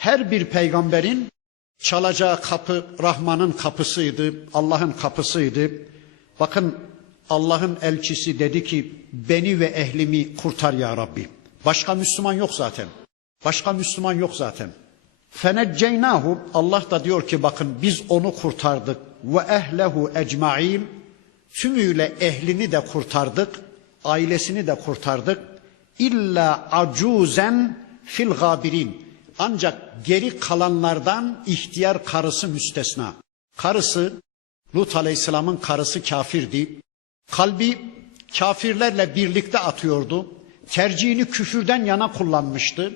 Her bir peygamberin çalacağı kapı Rahman'ın kapısıydı, Allah'ın kapısıydı. Bakın Allah'ın elçisi dedi ki beni ve ehlimi kurtar ya Rabbi. Başka Müslüman yok zaten. Başka Müslüman yok zaten. Feneceynahu Allah da diyor ki bakın biz onu kurtardık ve ehlehu ecmaîn tümüyle ehlini de kurtardık, ailesini de kurtardık. İlla acuzen fil gabirin. Ancak geri kalanlardan ihtiyar karısı müstesna. Karısı Lut Aleyhisselam'ın karısı kafirdi. Kalbi kafirlerle birlikte atıyordu. Tercihini küfürden yana kullanmıştı.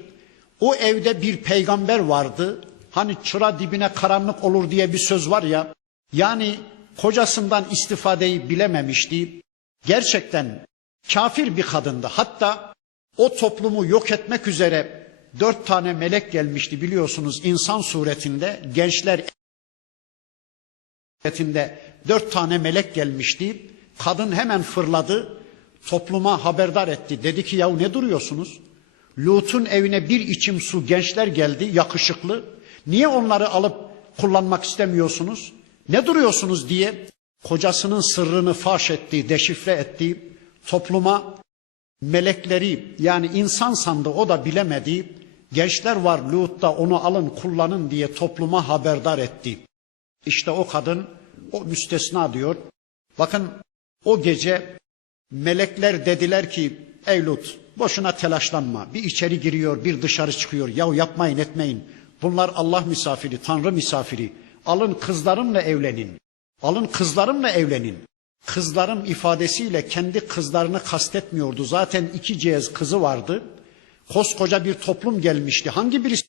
O evde bir peygamber vardı. Hani çıra dibine karanlık olur diye bir söz var ya. Yani kocasından istifadeyi bilememişti. Gerçekten kafir bir kadındı. Hatta o toplumu yok etmek üzere dört tane melek gelmişti biliyorsunuz insan suretinde. Gençler suretinde dört tane melek gelmişti. Kadın hemen fırladı. Topluma haberdar etti. Dedi ki yahu ne duruyorsunuz? Lut'un evine bir içim su gençler geldi yakışıklı. Niye onları alıp kullanmak istemiyorsunuz? Ne duruyorsunuz diye kocasının sırrını faş etti, deşifre etti. Topluma melekleri yani insan sandı o da bilemedi. Gençler var Lut'ta onu alın kullanın diye topluma haberdar etti. İşte o kadın o müstesna diyor. Bakın o gece melekler dediler ki ey Lut boşuna telaşlanma. Bir içeri giriyor bir dışarı çıkıyor. Yahu yapmayın etmeyin. Bunlar Allah misafiri, Tanrı misafiri. Alın kızlarımla evlenin. Alın kızlarımla evlenin. Kızlarım ifadesiyle kendi kızlarını kastetmiyordu. Zaten iki cihaz kızı vardı. Koskoca bir toplum gelmişti. Hangi birisi?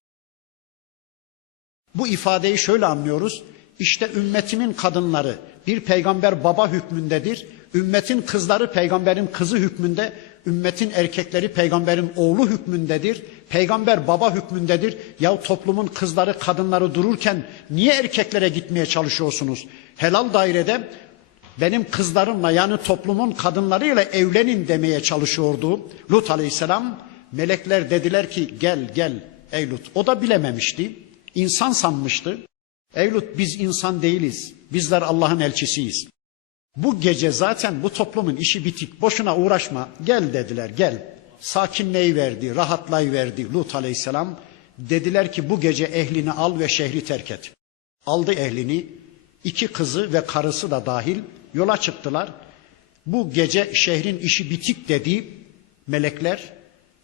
Bu ifadeyi şöyle anlıyoruz. İşte ümmetimin kadınları bir peygamber baba hükmündedir. Ümmetin kızları peygamberin kızı hükmünde. Ümmetin erkekleri peygamberin oğlu hükmündedir. Peygamber baba hükmündedir. Ya toplumun kızları kadınları dururken niye erkeklere gitmeye çalışıyorsunuz? Helal dairede benim kızlarımla yani toplumun kadınlarıyla evlenin demeye çalışıyordu Lut aleyhisselam. Melekler dediler ki gel gel ey Lut. O da bilememişti. İnsan sanmıştı. Ey Lut biz insan değiliz. Bizler Allah'ın elçisiyiz. Bu gece zaten bu toplumun işi bitik. Boşuna uğraşma. Gel dediler gel. Sakinleyi verdi, rahatlayı verdi Lut aleyhisselam. Dediler ki bu gece ehlini al ve şehri terk et. Aldı ehlini, iki kızı ve karısı da dahil yola çıktılar. Bu gece şehrin işi bitik dedi melekler.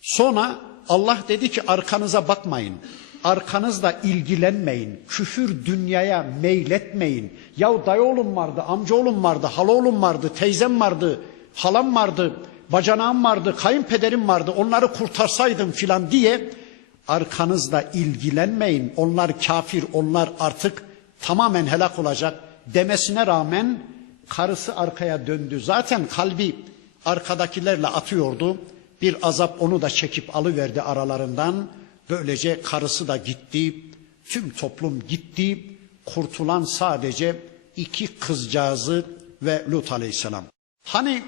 Sonra Allah dedi ki arkanıza bakmayın. Arkanızla ilgilenmeyin. Küfür dünyaya meyletmeyin. Ya dayı oğlum vardı, amca oğlum vardı, hala oğlum vardı, teyzem vardı, halam vardı, bacanağım vardı, kayınpederim vardı. Onları kurtarsaydım filan diye arkanızla ilgilenmeyin. Onlar kafir, onlar artık tamamen helak olacak demesine rağmen karısı arkaya döndü. Zaten kalbi arkadakilerle atıyordu. Bir azap onu da çekip alıverdi aralarından. Böylece karısı da gitti. Tüm toplum gitti. Kurtulan sadece iki kızcağızı ve Lut aleyhisselam. Hani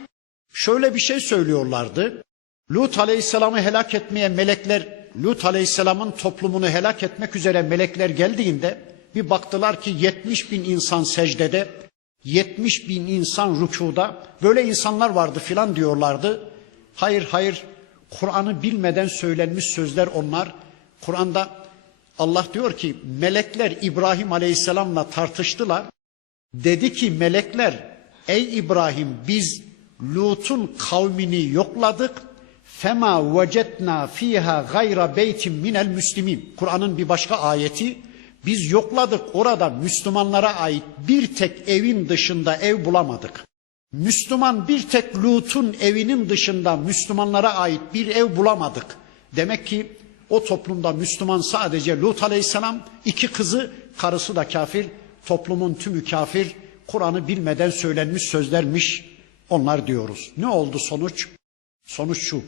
şöyle bir şey söylüyorlardı. Lut aleyhisselamı helak etmeye melekler, Lut aleyhisselamın toplumunu helak etmek üzere melekler geldiğinde bir baktılar ki 70 bin insan secdede, 70 bin insan rükuda, böyle insanlar vardı filan diyorlardı. Hayır hayır, Kur'an'ı bilmeden söylenmiş sözler onlar. Kur'an'da Allah diyor ki melekler İbrahim Aleyhisselam'la tartıştılar. Dedi ki melekler ey İbrahim biz Lut'un kavmini yokladık. Fema vecetna fiha gayra beytin minel müslimin. Kur'an'ın bir başka ayeti biz yokladık orada Müslümanlara ait bir tek evin dışında ev bulamadık. Müslüman bir tek Lut'un evinin dışında Müslümanlara ait bir ev bulamadık. Demek ki o toplumda Müslüman sadece Lut aleyhisselam, iki kızı, karısı da kafir, toplumun tümü kafir, Kur'an'ı bilmeden söylenmiş sözlermiş, onlar diyoruz. Ne oldu sonuç? Sonuç şu,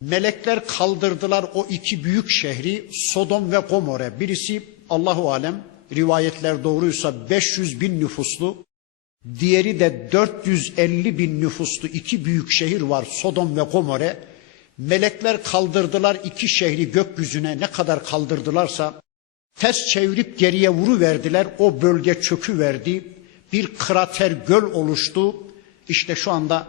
melekler kaldırdılar o iki büyük şehri, Sodom ve Gomorre. Birisi Allahu Alem, rivayetler doğruysa 500 bin nüfuslu, diğeri de 450 bin nüfuslu iki büyük şehir var Sodom ve Gomorre. Melekler kaldırdılar iki şehri gökyüzüne ne kadar kaldırdılarsa Ters çevirip geriye vuru verdiler. O bölge çökü verdi. Bir krater göl oluştu. İşte şu anda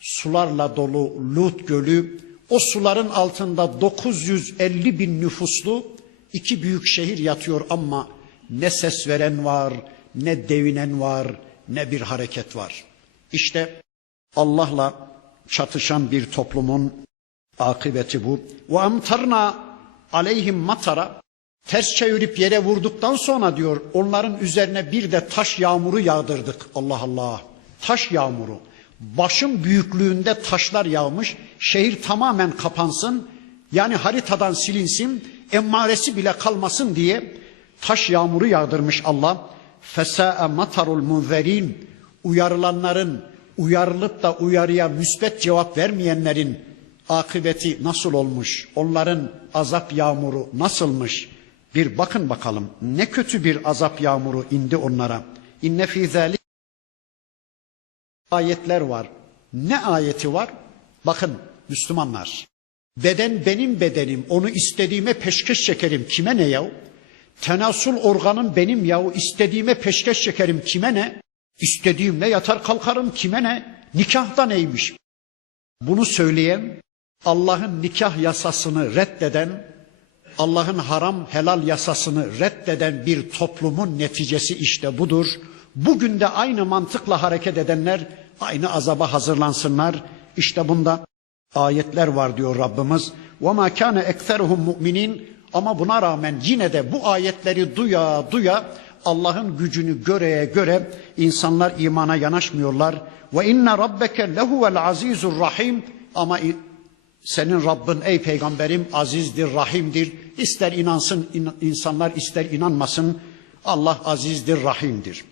sularla dolu Lut Gölü. O suların altında 950 bin nüfuslu iki büyük şehir yatıyor ama ne ses veren var, ne devinen var, ne bir hareket var. İşte Allah'la çatışan bir toplumun akıbeti bu. Ve amtarna aleyhim matara ters çevirip yere vurduktan sonra diyor onların üzerine bir de taş yağmuru yağdırdık. Allah Allah. Taş yağmuru. Başın büyüklüğünde taşlar yağmış. Şehir tamamen kapansın. Yani haritadan silinsin. Emmaresi bile kalmasın diye taş yağmuru yağdırmış Allah. Fesâe matarul munzerin. Uyarılanların, uyarılıp da uyarıya müsbet cevap vermeyenlerin akıbeti nasıl olmuş? Onların azap yağmuru nasılmış? Bir bakın bakalım. Ne kötü bir azap yağmuru indi onlara. İnne fî zâlik ayetler var. Ne ayeti var? Bakın Müslümanlar. Beden benim bedenim. Onu istediğime peşkeş çekerim. Kime ne yahu? Tenasul organım benim yahu. İstediğime peşkeş çekerim. Kime ne? İstediğimle yatar kalkarım. Kime ne? Nikah da neymiş? Bunu söyleyen Allah'ın nikah yasasını reddeden, Allah'ın haram helal yasasını reddeden bir toplumun neticesi işte budur. Bugün de aynı mantıkla hareket edenler aynı azaba hazırlansınlar. İşte bunda ayetler var diyor Rabbimiz. وَمَا كَانَ اَكْثَرُهُمْ müminin ama buna rağmen yine de bu ayetleri duya duya Allah'ın gücünü göreye göre insanlar imana yanaşmıyorlar. Ve inne rabbeke lehuvel azizur rahim ama senin Rabbin ey peygamberim azizdir, rahimdir. İster inansın insanlar ister inanmasın Allah azizdir, rahimdir.